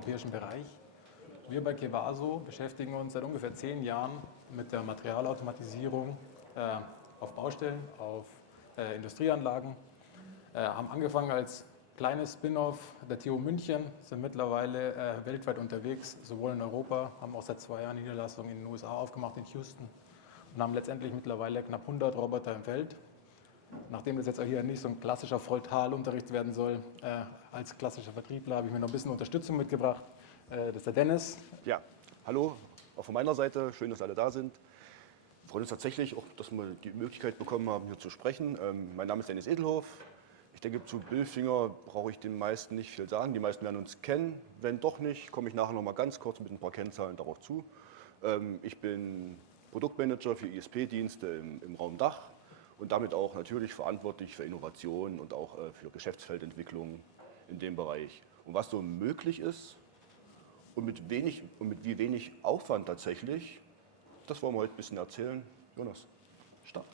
europäischen Bereich. Wir bei Kevaso beschäftigen uns seit ungefähr 10 Jahren mit der Materialautomatisierung auf Baustellen, auf Industrieanlagen. Haben angefangen als kleines Spin-off der TU München, sind mittlerweile weltweit unterwegs, sowohl in Europa, haben auch seit 2 Jahren Niederlassungen in den USA aufgemacht, in Houston, und haben letztendlich mittlerweile knapp 100 Roboter im Feld. Nachdem das jetzt auch hier nicht so ein klassischer Frontalunterricht werden soll, als klassischer Vertriebler habe ich mir noch ein bisschen Unterstützung mitgebracht. Das ist der Dennis. Ja, hallo, auch von meiner Seite, schön, dass alle da sind. Wir freuen uns tatsächlich auch, dass wir die Möglichkeit bekommen haben, hier zu sprechen. Mein Name ist Dennis Edelhoff. Ich denke, zu Bilfinger brauche ich den meisten nicht viel sagen. Die meisten werden uns kennen. Wenn doch nicht, komme ich nachher noch mal ganz kurz mit ein paar Kennzahlen darauf zu. Ich bin Produktmanager für ISP-Dienste im Raum Dach und damit auch natürlich verantwortlich für Innovation und auch für Geschäftsfeldentwicklung in dem Bereich. Und was so möglich ist und mit wie wenig Aufwand tatsächlich, das wollen wir heute ein bisschen erzählen. Jonas, Start.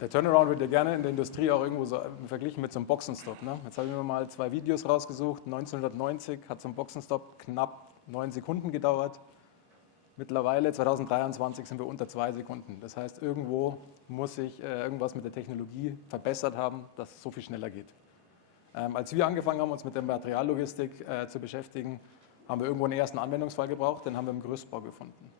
Der Turnaround wird ja gerne in der Industrie auch irgendwo so verglichen mit so einem Boxenstopp. Ne? Jetzt habe ich mir mal 2 Videos rausgesucht. 1990 hat so ein Boxenstopp knapp 9 Sekunden gedauert. Mittlerweile, 2023, sind wir unter 2 Sekunden. Das heißt, irgendwo muss sich irgendwas mit der Technologie verbessert haben, dass es so viel schneller geht. Als wir angefangen haben, uns mit der Materiallogistik zu beschäftigen, haben wir irgendwo einen ersten Anwendungsfall gebraucht, den haben wir im Gerüstbau gefunden.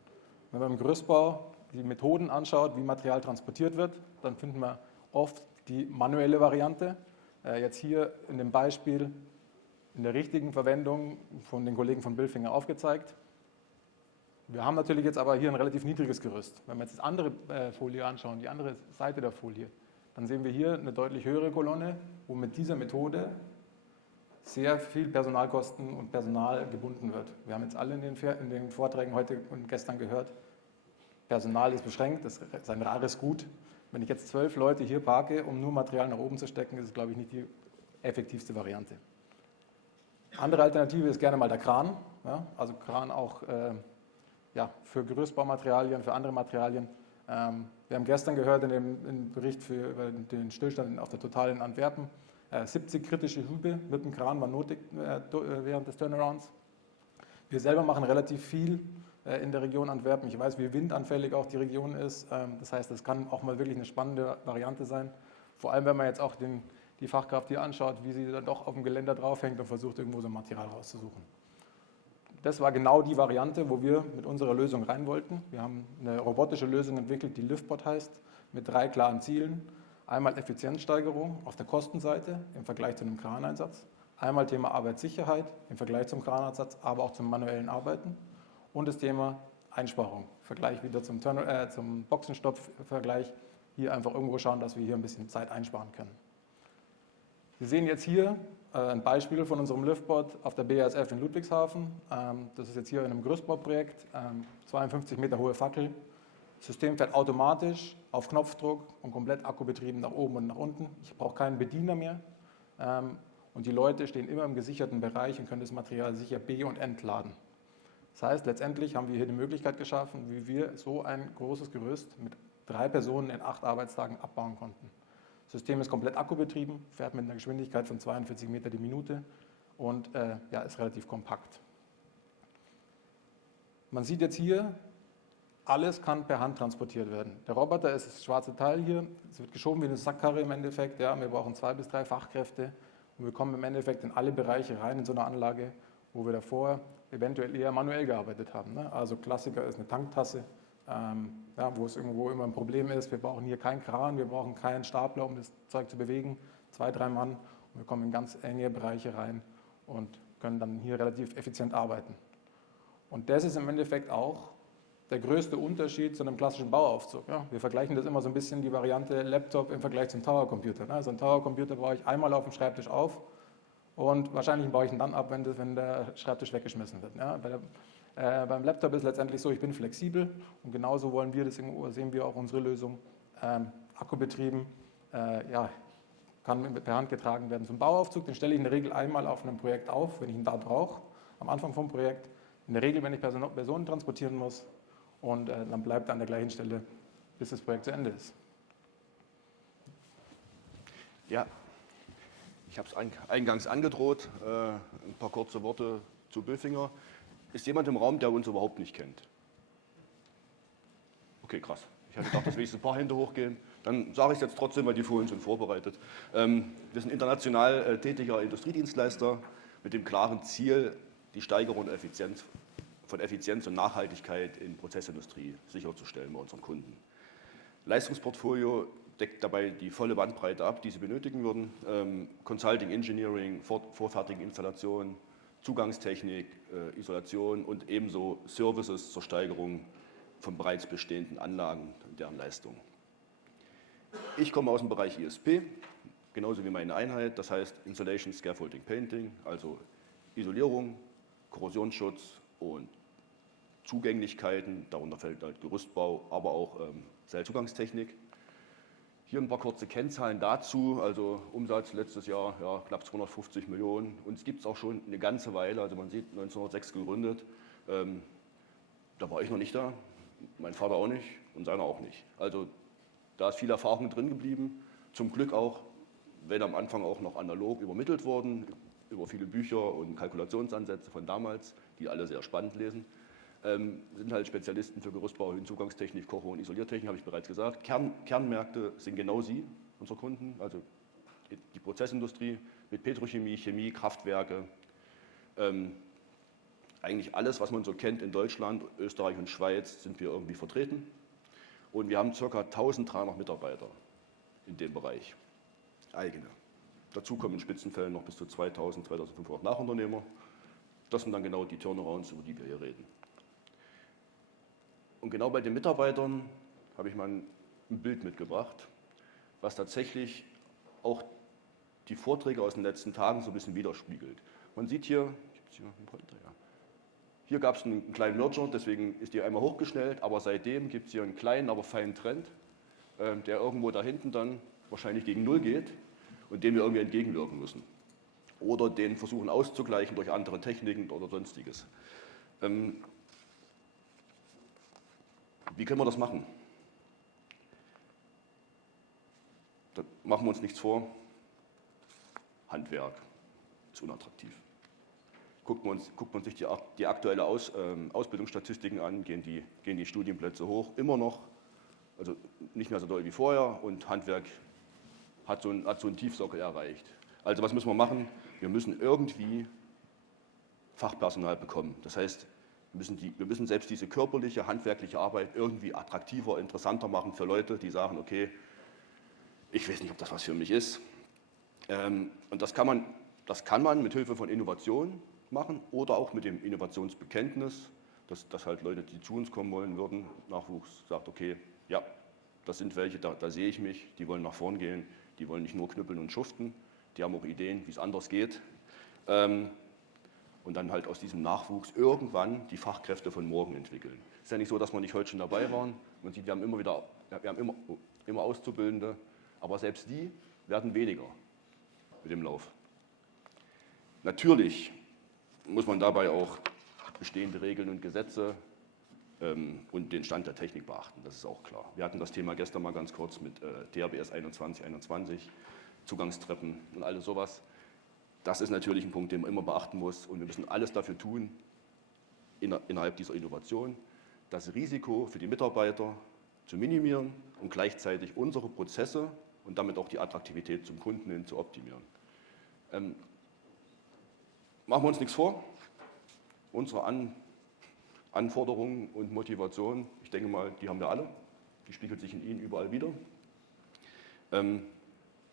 Wenn man im Gerüstbau die Methoden anschaut, wie Material transportiert wird, dann finden wir oft die manuelle Variante. Jetzt hier in dem Beispiel in der richtigen Verwendung von den Kollegen von Bilfinger aufgezeigt. Wir haben natürlich jetzt aber hier ein relativ niedriges Gerüst. Wenn wir jetzt die andere Folie anschauen, die andere Seite der Folie, dann sehen wir hier eine deutlich höhere Kolonne, wo mit dieser Methode sehr viel Personalkosten und Personal gebunden wird. Wir haben jetzt alle in den Vorträgen heute und gestern gehört, Personal ist beschränkt, das ist ein rares Gut. Wenn ich jetzt 12 Leute hier parke, um nur Material nach oben zu stecken, ist es, glaube ich, nicht die effektivste Variante. Andere Alternative ist gerne mal der Kran. Ja, also Kran auch für Gerüstbaumaterialien, für andere Materialien. Wir haben gestern gehört in dem Bericht über den Stillstand auf der Total in Antwerpen, 70 kritische Hübe mit dem Kran waren nötig während des Turnarounds. Wir selber machen relativ viel in der Region Antwerpen. Ich weiß, wie windanfällig auch die Region ist. Das heißt, es kann auch mal wirklich eine spannende Variante sein. Vor allem, wenn man jetzt auch die Fachkraft hier anschaut, wie sie dann doch auf dem Geländer draufhängt und versucht, irgendwo so ein Material rauszusuchen. Das war genau die Variante, wo wir mit unserer Lösung rein wollten. Wir haben eine robotische Lösung entwickelt, die Liftbot heißt, mit 3 klaren Zielen. Einmal Effizienzsteigerung auf der Kostenseite im Vergleich zu einem Kraneinsatz. Einmal Thema Arbeitssicherheit im Vergleich zum Kraneinsatz, aber auch zum manuellen Arbeiten. Und das Thema Einsparung. Vergleich wieder zum Boxenstopp-Vergleich. Hier einfach irgendwo schauen, dass wir hier ein bisschen Zeit einsparen können. Sie sehen jetzt hier ein Beispiel von unserem Liftbot auf der BASF in Ludwigshafen. Das ist jetzt hier in einem Gerüstbauprojekt, 52 Meter hohe Fackel. Das System fährt automatisch auf Knopfdruck und komplett akkubetrieben nach oben und nach unten. Ich brauche keinen Bediener mehr. Und die Leute stehen immer im gesicherten Bereich und können das Material sicher be- und entladen. Das heißt, letztendlich haben wir hier die Möglichkeit geschaffen, wie wir so ein großes Gerüst mit 3 Personen in 8 Arbeitstagen abbauen konnten. Das System ist komplett akkubetrieben, fährt mit einer Geschwindigkeit von 42 Meter die Minute und ist relativ kompakt. Man sieht jetzt hier, alles kann per Hand transportiert werden. Der Roboter ist das schwarze Teil hier, es wird geschoben wie eine Sackkarre im Endeffekt. Ja, wir brauchen 2 bis 3 Fachkräfte und wir kommen im Endeffekt in alle Bereiche rein in so einer Anlage, wo wir davor eventuell eher manuell gearbeitet haben. Ne? Also Klassiker ist eine Tanktasse, wo es irgendwo immer ein Problem ist. Wir brauchen hier keinen Kran, wir brauchen keinen Stapler, um das Zeug zu bewegen. 2, 3 Mann und wir kommen in ganz enge Bereiche rein und können dann hier relativ effizient arbeiten. Und das ist im Endeffekt auch der größte Unterschied zu einem klassischen Bauaufzug. Ja? Wir vergleichen das immer so ein bisschen, die Variante Laptop im Vergleich zum Tower-Computer. Ne? So einen Tower-Computer baue ich einmal auf dem Schreibtisch auf und wahrscheinlich baue ich ihn dann ab, wenn der Schreibtisch weggeschmissen wird. Ja? Beim Laptop ist es letztendlich so, ich bin flexibel und genauso wollen wir, deswegen sehen wir auch unsere Lösung, akkubetrieben, kann per Hand getragen werden. Zum Bauaufzug, den stelle ich in der Regel einmal auf einem Projekt auf, wenn ich ihn da brauche, am Anfang vom Projekt. In der Regel, wenn ich Personen transportieren muss und dann bleibt er an der gleichen Stelle, bis das Projekt zu Ende ist. Ja, ich habe es eingangs angedroht, ein paar kurze Worte zu Billfinger. Ist jemand im Raum, der uns überhaupt nicht kennt? Okay, krass. Ich hatte gedacht, dass wenigstens ein paar Hände hochgehen. Dann sage ich es jetzt trotzdem, weil die Folien sind vorbereitet. Wir sind international tätiger Industriedienstleister mit dem klaren Ziel, die Steigerung von Effizienz und Nachhaltigkeit in Prozessindustrie sicherzustellen bei unseren Kunden. Leistungsportfolio deckt dabei die volle Bandbreite ab, die sie benötigen würden. Consulting, Engineering, vorfertigen Installation, Zugangstechnik, Isolation und ebenso Services zur Steigerung von bereits bestehenden Anlagen und deren Leistung. Ich komme aus dem Bereich ISP, genauso wie meine Einheit, das heißt Installation, Scaffolding, Painting, also Isolierung, Korrosionsschutz und Zugänglichkeiten, darunter fällt halt Gerüstbau, aber auch Seilzugangstechnik. Hier ein paar kurze Kennzahlen dazu, also Umsatz letztes Jahr ja, knapp 250 Millionen. Uns gibt es auch schon eine ganze Weile, also man sieht 1906 gegründet. Da war ich noch nicht da, mein Vater auch nicht und seiner auch nicht. Also da ist viel Erfahrung drin geblieben, zum Glück auch, wenn am Anfang auch noch analog übermittelt wurden, über viele Bücher und Kalkulationsansätze von damals, die alle sehr spannend lesen. Sind halt Spezialisten für Gerüstbau, Höhenzugangstechnik, Koche- und Isoliertechnik, habe ich bereits gesagt. Kernmärkte sind genau Sie, unsere Kunden, also die Prozessindustrie mit Petrochemie, Chemie, Kraftwerke. Eigentlich alles, was man so kennt in Deutschland, Österreich und Schweiz, sind wir irgendwie vertreten. Und wir haben ca. 1300 Mitarbeiter in dem Bereich, eigene. Dazu kommen in Spitzenfällen noch bis zu 2000, 2500 Nachunternehmer. Das sind dann genau die Turnarounds, über die wir hier reden. Und genau bei den Mitarbeitern habe ich mal ein Bild mitgebracht, was tatsächlich auch die Vorträge aus den letzten Tagen so ein bisschen widerspiegelt. Man sieht hier, hier gab es einen kleinen Merger, deswegen ist die einmal hochgeschnellt, aber seitdem gibt es hier einen kleinen, aber feinen Trend, der irgendwo da hinten dann wahrscheinlich gegen Null geht und dem wir irgendwie entgegenwirken müssen. Oder den versuchen auszugleichen durch andere Techniken oder Sonstiges. Wie können wir das machen? Da machen wir uns nichts vor. Handwerk ist unattraktiv. Guckt man sich die aktuelle Ausbildungsstatistiken an, gehen die Studienplätze hoch, immer noch, also nicht mehr so doll wie vorher und Handwerk hat so einen Tiefsockel erreicht. Also was müssen wir machen? Wir müssen irgendwie Fachpersonal bekommen. Das heißt, wir müssen selbst diese körperliche, handwerkliche Arbeit irgendwie attraktiver, interessanter machen für Leute, die sagen, okay, ich weiß nicht, ob das was für mich ist. Und das kann man mit Hilfe von Innovation machen oder auch mit dem Innovationsbekenntnis, dass halt Leute, die zu uns kommen wollen würden, Nachwuchs sagt, okay, ja, das sind welche, da sehe ich mich, die wollen nach vorn gehen, die wollen nicht nur knüppeln und schuften, die haben auch Ideen, wie es anders geht. Und dann halt aus diesem Nachwuchs irgendwann die Fachkräfte von morgen entwickeln. Es ist ja nicht so, dass wir nicht heute schon dabei waren. Man sieht, wir haben immer Auszubildende, aber selbst die werden weniger mit dem Lauf. Natürlich muss man dabei auch bestehende Regeln und Gesetze und den Stand der Technik beachten, das ist auch klar. Wir hatten das Thema gestern mal ganz kurz mit THBS 2121, Zugangstreppen und alles sowas. Das ist natürlich ein Punkt, den man immer beachten muss und wir müssen alles dafür tun, innerhalb dieser Innovation, das Risiko für die Mitarbeiter zu minimieren und gleichzeitig unsere Prozesse und damit auch die Attraktivität zum Kunden hin zu optimieren. Machen wir uns nichts vor, unsere Anforderungen und Motivation, ich denke mal, die haben wir alle, die spiegelt sich in Ihnen überall wieder.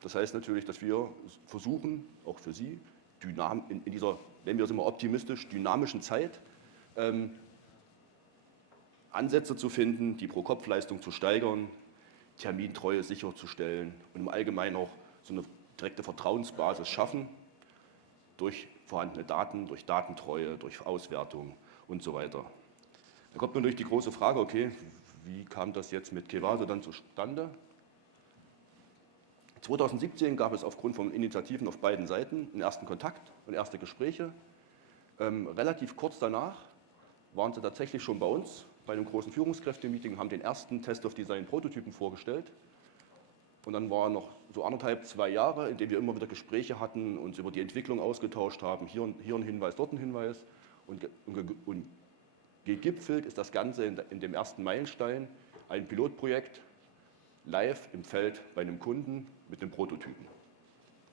Das heißt natürlich, dass wir versuchen, auch für Sie, in dieser, nennen wir es immer optimistisch, dynamischen Zeit, Ansätze zu finden, die Pro-Kopf-Leistung zu steigern, Termintreue sicherzustellen und im Allgemeinen auch so eine direkte Vertrauensbasis schaffen, durch vorhandene Daten, durch Datentreue, durch Auswertung und so weiter. Da kommt natürlich die große Frage, okay, wie kam das jetzt mit Kevaso dann zustande? 2017 gab es aufgrund von Initiativen auf beiden Seiten einen ersten Kontakt und erste Gespräche. Relativ kurz danach waren sie tatsächlich schon bei uns, bei einem großen Führungskräftemeeting, haben den ersten Test of Design Prototypen vorgestellt. Und dann waren noch so 1,5, 2 Jahre, in denen wir immer wieder Gespräche hatten, uns über die Entwicklung ausgetauscht haben, hier ein Hinweis, dort ein Hinweis. Und gegipfelt ist das Ganze in dem ersten Meilenstein, ein Pilotprojekt live im Feld bei einem Kunden mit einem Prototypen.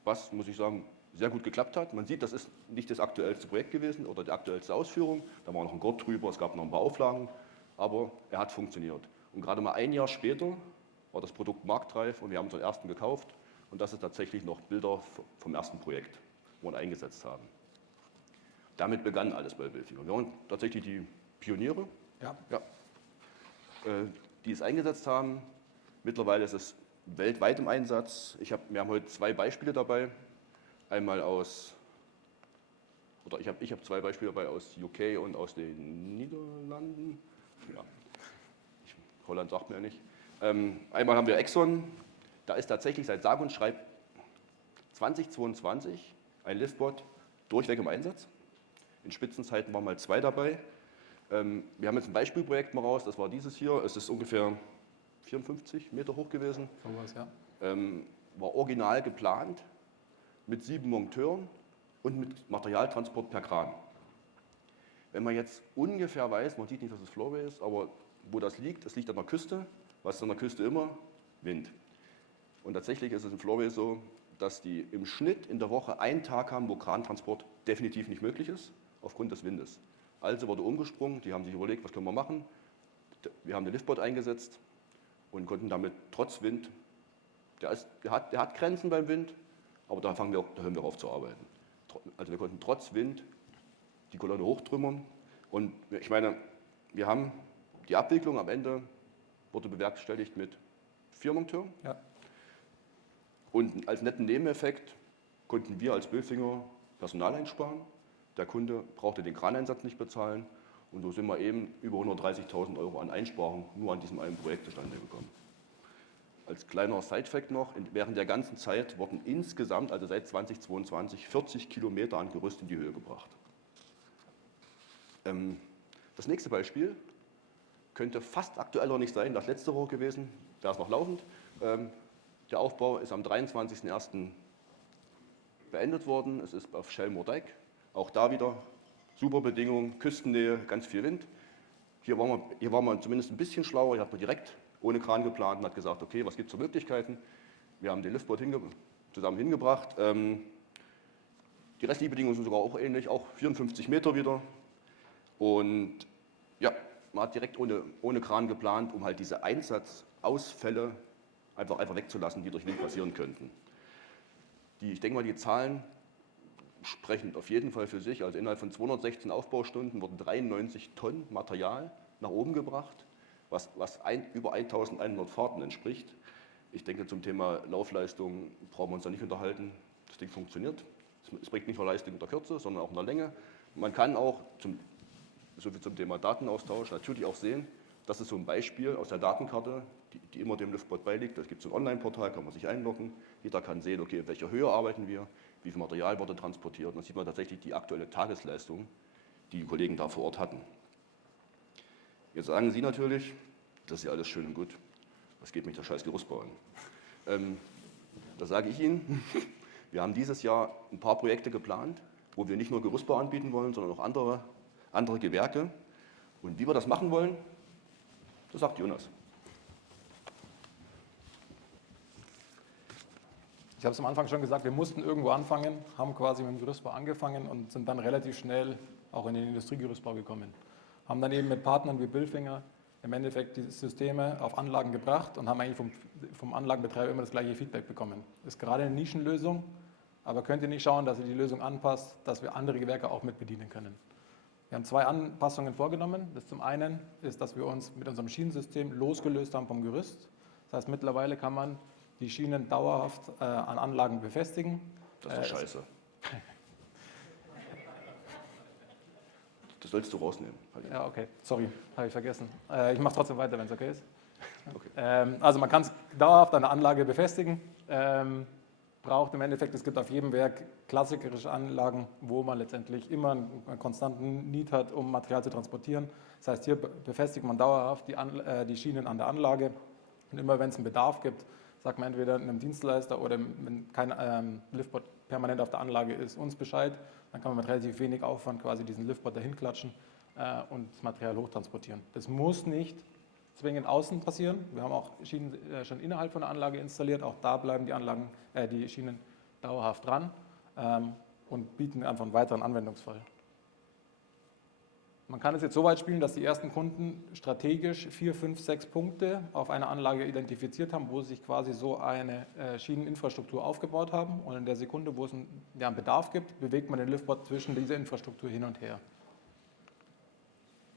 Was, muss ich sagen, sehr gut geklappt hat. Man sieht, das ist nicht das aktuellste Projekt gewesen oder die aktuellste Ausführung. Da war noch ein Gurt drüber, es gab noch ein paar Auflagen, aber er hat funktioniert. Und gerade mal ein Jahr später war das Produkt marktreif und wir haben unseren ersten gekauft. Und das sind tatsächlich noch Bilder vom ersten Projekt, wo wir ihn eingesetzt haben. Damit begann alles bei Bilfinger. Wir waren tatsächlich die Pioniere, die es eingesetzt haben. Mittlerweile ist es weltweit im Einsatz. Wir haben heute zwei Beispiele dabei. Einmal ich habe zwei Beispiele dabei aus UK und aus den Niederlanden. Ja, Holland sagt mir ja nicht. Einmal haben wir Exxon. Da ist tatsächlich seit sage und schreibe 2022 ein Liftbot durchweg im Einsatz. In Spitzenzeiten waren mal zwei dabei. Wir haben jetzt ein Beispielprojekt mal raus, das war dieses hier. Es ist ungefähr 54 Meter hoch gewesen. Sowas, ja. War original geplant mit 7 Monteuren und mit Materialtransport per Kran. Wenn man jetzt ungefähr weiß, man sieht nicht, dass es Flowway ist, aber wo das liegt, es liegt an der Küste. Was ist an der Küste immer? Wind. Und tatsächlich ist es in Flowway so, dass die im Schnitt in der Woche einen Tag haben, wo Krantransport definitiv nicht möglich ist, aufgrund des Windes. Also wurde umgesprungen, die haben sich überlegt, was können wir machen. Wir haben den Liftbot eingesetzt und konnten damit trotz Wind, der hat Grenzen beim Wind, aber da hören wir auf zu arbeiten. Also wir konnten trotz Wind die Kolonne hochtrümmern und ich meine, wir haben die Abwicklung am Ende wurde bewerkstelligt mit 4 Monteuren. Ja. Und als netten Nebeneffekt konnten wir als Bilfinger Personal einsparen. Der Kunde brauchte den Kraneinsatz nicht bezahlen und so sind wir eben über 130.000 € an Einsparungen nur an diesem einen Projekt zustande gekommen. Als kleiner Side-Fact noch, während der ganzen Zeit wurden insgesamt, also seit 2022, 40 Kilometer an Gerüst in die Höhe gebracht. Das nächste Beispiel könnte fast aktueller nicht sein, das letzte Woche gewesen, da ist noch laufend. Der Aufbau ist am 23.01. beendet worden. Es ist auf Shelmoor Dyke. Auch da wieder super Bedingungen, Küstennähe, ganz viel Wind. Hier war man zumindest ein bisschen schlauer. Hier hat man direkt ohne Kran geplant und hat gesagt, okay, was gibt es für Möglichkeiten? Wir haben den Liftboot zusammen hingebracht. Die restlichen Bedingungen sind sogar auch ähnlich, auch 54 Meter wieder. Und ja, man hat direkt ohne Kran geplant, um halt diese Einsatzausfälle einfach wegzulassen, die durch Wind passieren könnten. Ich denke mal, die Zahlen sprechen auf jeden Fall für sich. Also innerhalb von 216 Aufbaustunden wurden 93 Tonnen Material nach oben gebracht, was über 1100 Fahrten entspricht. Ich denke, zum Thema Laufleistung brauchen wir uns da nicht unterhalten. Das Ding funktioniert. Es bringt nicht nur Leistung in der Kürze, sondern auch in der Länge. Man kann auch, so wie zum Thema Datenaustausch, natürlich auch sehen, das ist so ein Beispiel aus der Datenkarte, die immer dem Liftbot beiliegt. Da gibt es ein Online-Portal, kann man sich einloggen. Jeder kann sehen, okay, in welcher Höhe arbeiten wir, wie viel Material wurde transportiert. Und dann sieht man tatsächlich die aktuelle Tagesleistung, die Kollegen da vor Ort hatten. Jetzt sagen Sie natürlich, das ist ja alles schön und gut. Was geht mich der scheiß Gerüstbau an? Da sage ich Ihnen, wir haben dieses Jahr ein paar Projekte geplant, wo wir nicht nur Gerüstbau anbieten wollen, sondern auch andere Gewerke. Und wie wir das machen wollen, das sagt Jonas. Ich habe es am Anfang schon gesagt, wir mussten irgendwo anfangen, haben quasi mit dem Gerüstbau angefangen und sind dann relativ schnell auch in den Industriegerüstbau gekommen. Haben dann eben mit Partnern wie Bilfinger im Endeffekt die Systeme auf Anlagen gebracht und haben eigentlich vom Anlagenbetreiber immer das gleiche Feedback bekommen. Ist gerade eine Nischenlösung, aber könnt ihr nicht schauen, dass ihr die Lösung anpasst, dass wir andere Gewerke auch mit bedienen können. Wir haben 2 Anpassungen vorgenommen. Das zum einen ist, dass wir uns mit unserem Schienensystem losgelöst haben vom Gerüst. Das heißt, mittlerweile kann man die Schienen dauerhaft an Anlagen befestigen. Das ist scheiße. Das sollst du rausnehmen. Ja, okay. Sorry, habe ich vergessen. Ich mache trotzdem weiter, wenn es okay ist. Okay. Also man kann es dauerhaft an der Anlage befestigen. Braucht im Endeffekt, es gibt auf jedem Werk klassikerische Anlagen, wo man letztendlich immer einen konstanten Need hat, um Material zu transportieren. Das heißt, hier befestigt man dauerhaft die Schienen an der Anlage. Und immer wenn es einen Bedarf gibt, sagt man entweder einem Dienstleister oder wenn kein Liftboard permanent auf der Anlage ist, uns Bescheid. Dann kann man mit relativ wenig Aufwand quasi diesen Liftboard dahin klatschen und das Material hochtransportieren. Das muss nicht zwingend außen passieren. Wir haben auch Schienen schon innerhalb von der Anlage installiert. Auch da bleiben die Schienen dauerhaft dran und bieten einfach einen weiteren Anwendungsfall. Man kann es jetzt so weit spielen, dass die ersten Kunden strategisch 4, 5, 6 Punkte auf einer Anlage identifiziert haben, wo sie sich quasi so eine Schieneninfrastruktur aufgebaut haben. Und in der Sekunde, wo es einen Bedarf gibt, bewegt man den Liftboard zwischen dieser Infrastruktur hin und her.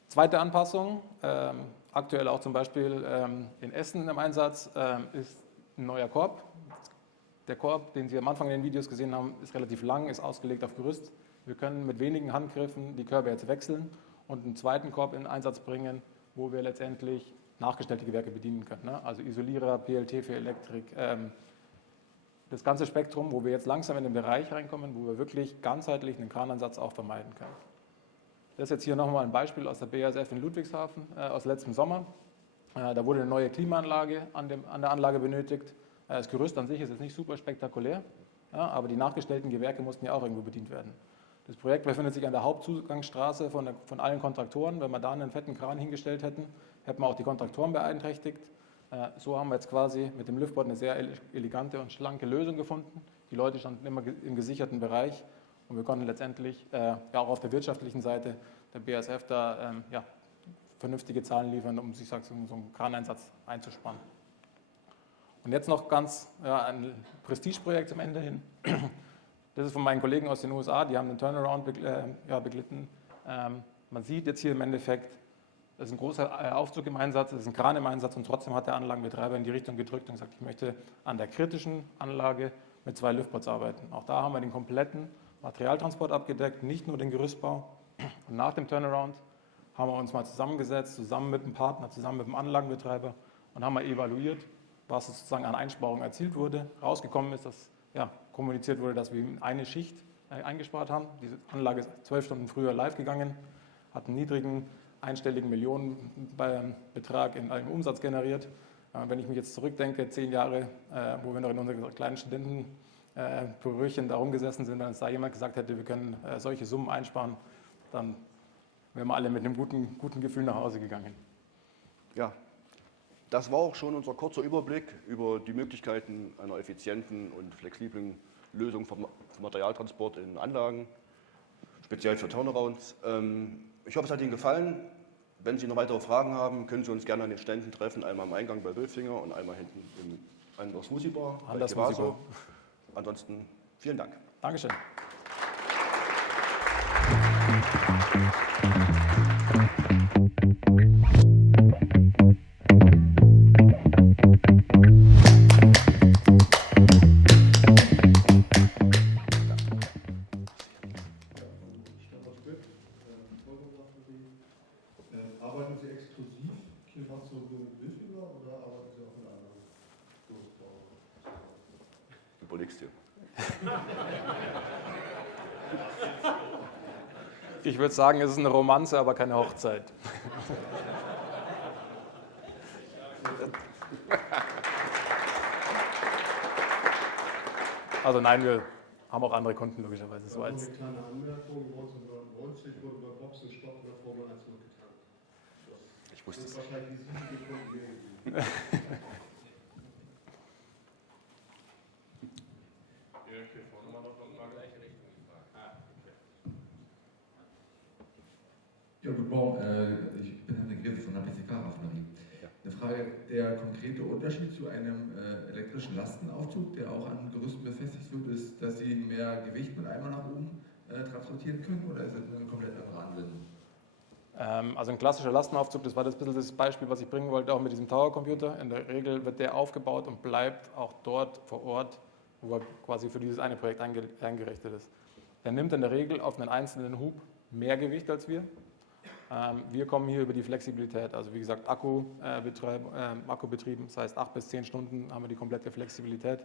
Zweite Anpassung, aktuell auch zum Beispiel in Essen im Einsatz, ist ein neuer Korb. Der Korb, den Sie am Anfang in den Videos gesehen haben, ist relativ lang, ist ausgelegt auf Gerüst. Wir können mit wenigen Handgriffen die Körbe jetzt wechseln und einen zweiten Korb in Einsatz bringen, wo wir letztendlich nachgestellte Gewerke bedienen können. Ne? Also Isolierer, PLT für Elektrik, das ganze Spektrum, wo wir jetzt langsam in den Bereich reinkommen, wo wir wirklich ganzheitlich einen Kraneinsatz auch vermeiden können. Das ist jetzt hier nochmal ein Beispiel aus der BASF in Ludwigshafen aus letztem Sommer. Da wurde eine neue Klimaanlage an der Anlage benötigt. Das Gerüst an sich ist jetzt nicht super spektakulär, ja, aber die nachgestellten Gewerke mussten ja auch irgendwo bedient werden. Das Projekt befindet sich an der Hauptzugangsstraße von allen Kontraktoren. Wenn wir da einen fetten Kran hingestellt hätten, hätten wir auch die Kontraktoren beeinträchtigt. So haben wir jetzt quasi mit dem Liftboard eine sehr elegante und schlanke Lösung gefunden. Die Leute standen immer im gesicherten Bereich und wir konnten letztendlich auch auf der wirtschaftlichen Seite der BASF da vernünftige Zahlen liefern, um sich so einen Kraneinsatz einzusparen. Und jetzt noch ein Prestigeprojekt zum Ende hin. Das ist von meinen Kollegen aus den USA, die haben den Turnaround beglitten. Man sieht jetzt hier im Endeffekt, das ist ein großer Aufzug im Einsatz, das ist ein Kran im Einsatz und trotzdem hat der Anlagenbetreiber in die Richtung gedrückt und gesagt, ich möchte an der kritischen Anlage mit 2 Liftboards arbeiten. Auch da haben wir den kompletten Materialtransport abgedeckt, nicht nur den Gerüstbau. Und nach dem Turnaround haben wir uns mal zusammengesetzt, zusammen mit dem Partner, zusammen mit dem Anlagenbetreiber und haben mal evaluiert, was sozusagen an Einsparungen erzielt wurde. Rausgekommen ist, dass kommuniziert wurde, dass wir eine Schicht eingespart haben. Diese Anlage ist 12 Stunden früher live gegangen, hat einen niedrigen einstelligen Millionenbetrag in einem Umsatz generiert. Wenn ich mich jetzt zurückdenke, 10 Jahre, wo wir noch in unseren kleinen Studentenbüröchen da rumgesessen sind, wenn uns da jemand gesagt hätte, wir können solche Summen einsparen, dann wären wir alle mit einem guten Gefühl nach Hause gegangen. Ja, das war auch schon unser kurzer Überblick über die Möglichkeiten einer effizienten und flexiblen Lösung vom Materialtransport in Anlagen, speziell für Turnarounds. Ich hoffe, es hat Ihnen gefallen. Wenn Sie noch weitere Fragen haben, können Sie uns gerne an den Ständen treffen, einmal am Eingang bei Wölfinger und einmal hinten an der Smoothie Bar. Ansonsten vielen Dank. Dankeschön. Arbeiten Sie exklusiv Kielfahrzeuge mit Wölfinger oder arbeiten Sie auch mit anderen Gerüstbauern? Du überlegst dir. Ich würde sagen, es ist eine Romanze, aber keine Hochzeit. Also nein, wir haben auch andere Kunden logischerweise. So als eine kleine Anmerkung, 1990 wurde bei Boxenstopp in der Formel 1 mitgetankt. Ich wusste es. Wahrscheinlich die 7 Sekunden mehr. Ja, guten Morgen. Ich bin Henrik Griff von der PCK-Raffinerie. Ja. Eine Frage, der konkrete Unterschied zu einem elektrischen Lastenaufzug, der auch an Gerüsten befestigt wird, ist, dass Sie mehr Gewicht mit einmal nach oben transportieren können, oder ist das eine komplett andere Anwendung? Also ein klassischer Lastenaufzug, das war das bisschen das Beispiel, was ich bringen wollte, auch mit diesem Tower-Computer. In der Regel wird der aufgebaut und bleibt auch dort vor Ort, wo er quasi für dieses eine Projekt eingerichtet ist. Er nimmt in der Regel auf einen einzelnen Hub mehr Gewicht als wir. Wir kommen hier über die Flexibilität, also wie gesagt Akkubetrieben, das heißt 8 bis 10 Stunden haben wir die komplette Flexibilität.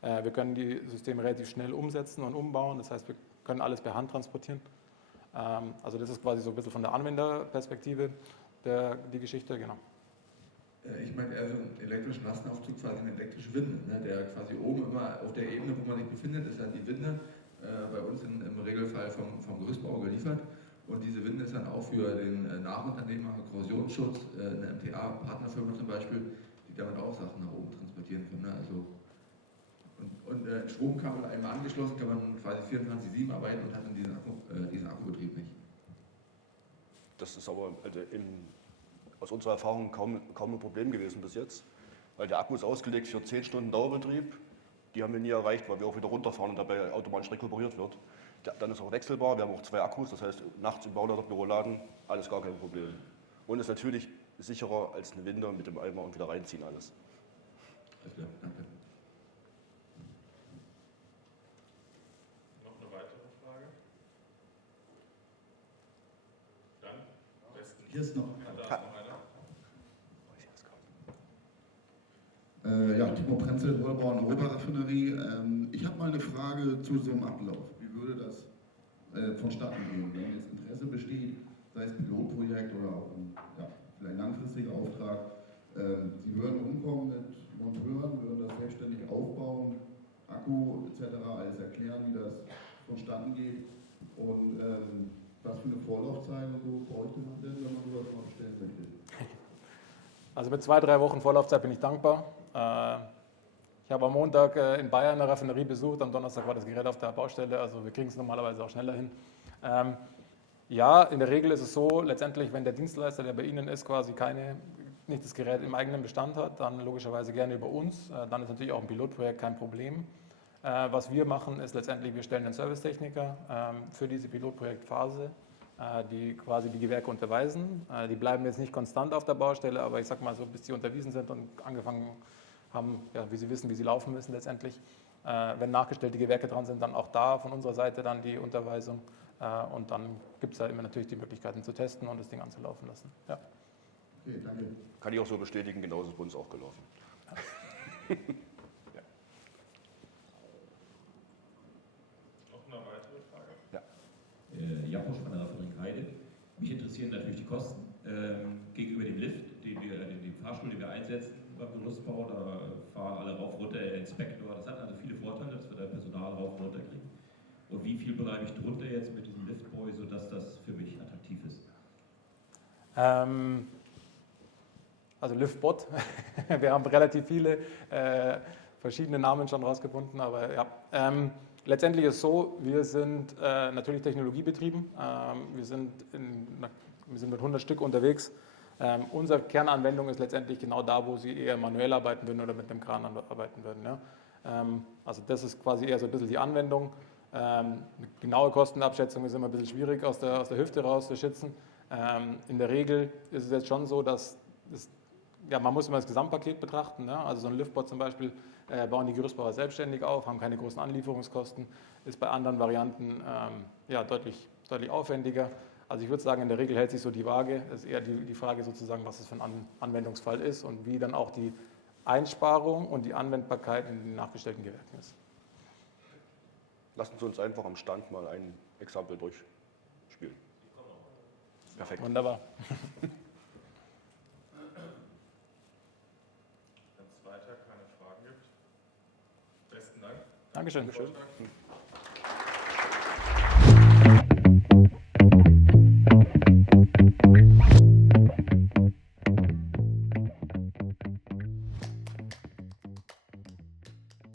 Wir können die Systeme relativ schnell umsetzen und umbauen, das heißt wir können alles per Hand transportieren. Also das ist quasi so ein bisschen von der Anwenderperspektive die Geschichte, genau. Ich meine eher so einen elektrischen Lastenaufzug, quasi eine elektrische Winde, ne? Der quasi oben immer auf der Ebene, wo man sich befindet, ist halt die Winde, bei uns im Regelfall vom Gerüstbauer geliefert. Und diese Winde ist dann auch für den Nachunternehmer, Korrosionsschutz, eine MTA-Partnerfirma zum Beispiel, die damit auch Sachen nach oben transportieren können. Ne? Also, Stromkabel einmal angeschlossen, kann man quasi 24/7 arbeiten und hat dann diesen Akkubetrieb nicht. Das ist aber aus unserer Erfahrung kaum ein Problem gewesen bis jetzt, weil der Akku ist ausgelegt für 10 Stunden Dauerbetrieb. Die haben wir nie erreicht, weil wir auch wieder runterfahren und dabei automatisch rekuperiert wird. Dann ist auch wechselbar, wir haben auch 2 Akkus, das heißt nachts im Bauleiter Büro laden, alles gar kein Problem. Und ist natürlich sicherer als eine Winde mit dem Eimer und wieder reinziehen alles. Alles klar, danke. Noch eine weitere Frage? Dann am besten. Hier ist noch Da ist noch einer. Ja, Timo Prenzel, Holbau und Oberraffinerie. Ich habe mal eine Frage zu so einem Ablauf. Wie würde das vonstatten gehen, wenn jetzt Interesse besteht, sei es Pilotprojekt oder auch vielleicht langfristiger Auftrag? Sie würden umkommen mit Monteuren, würden das selbstständig aufbauen, Akku etc. alles erklären, wie das vonstatten geht und was für eine Vorlaufzeit und so bräuchte man denn, wenn man sowas mal bestellen möchte? Also mit 2-3 Wochen Vorlaufzeit bin ich dankbar. Ich habe am Montag in Bayern eine Raffinerie besucht, am Donnerstag war das Gerät auf der Baustelle, also wir kriegen es normalerweise auch schneller hin. Ja, in der Regel ist es so, letztendlich, wenn der Dienstleister, der bei Ihnen ist, quasi nicht das Gerät im eigenen Bestand hat, dann logischerweise gerne über uns. Dann ist natürlich auch ein Pilotprojekt kein Problem. Was wir machen, ist letztendlich, wir stellen einen Servicetechniker für diese Pilotprojektphase, die quasi die Gewerke unterweisen. Die bleiben jetzt nicht konstant auf der Baustelle, aber ich sag mal so, bis sie unterwiesen sind und angefangen haben, ja, wie sie wissen, wie sie laufen müssen letztendlich. Wenn nachgestellte Gewerke dran sind, dann auch da von unserer Seite dann die Unterweisung. Und dann gibt es da immer natürlich die Möglichkeiten zu testen und das Ding anzulaufen lassen. Ja. Okay, danke. Kann ich auch so bestätigen, genauso ist bei uns auch gelaufen. Noch eine weitere Frage? Jakosch von der Raffinerie Heide. Mich interessieren natürlich die Kosten gegenüber dem Lift, den Fahrstuhl, den wir einsetzen beim Gerüstbau. Da fahren alle rauf, runter, der Inspektor. Das hat also viele Vorteile, dass wir da Personal rauf, runter kriegen. Und wie viel bleibe ich drunter jetzt mit diesem Liftboy, sodass das für mich attraktiv ist? Also Liftbot, wir haben relativ viele verschiedene Namen schon rausgefunden, aber ja. Letztendlich ist es so, wir sind natürlich technologiebetrieben, wir sind mit 100 Stück unterwegs. Unsere Kernanwendung ist letztendlich genau da, wo Sie eher manuell arbeiten würden oder mit einem Kran arbeiten würden. Ja. Also das ist quasi eher so ein bisschen die Anwendung. Eine genaue Kostenabschätzung ist immer ein bisschen schwierig aus der Hüfte raus zu schätzen. In der Regel ist es jetzt schon so, dass man muss immer das Gesamtpaket betrachten. Ne? Also so ein Liftbot zum Beispiel bauen die Gerüstbauer selbstständig auf, haben keine großen Anlieferungskosten, ist bei anderen Varianten deutlich aufwendiger. Also ich würde sagen, in der Regel hält sich so die Waage. Es ist eher die Frage sozusagen, was es für ein Anwendungsfall ist und wie dann auch die Einsparung und die Anwendbarkeit in den nachgestellten Gewerken ist. Lassen Sie uns einfach am Stand mal ein Exempel durchspielen. Perfekt. Wunderbar. Wenn es weiter keine Fragen gibt. Besten Dank. Dankeschön. Vorschlag.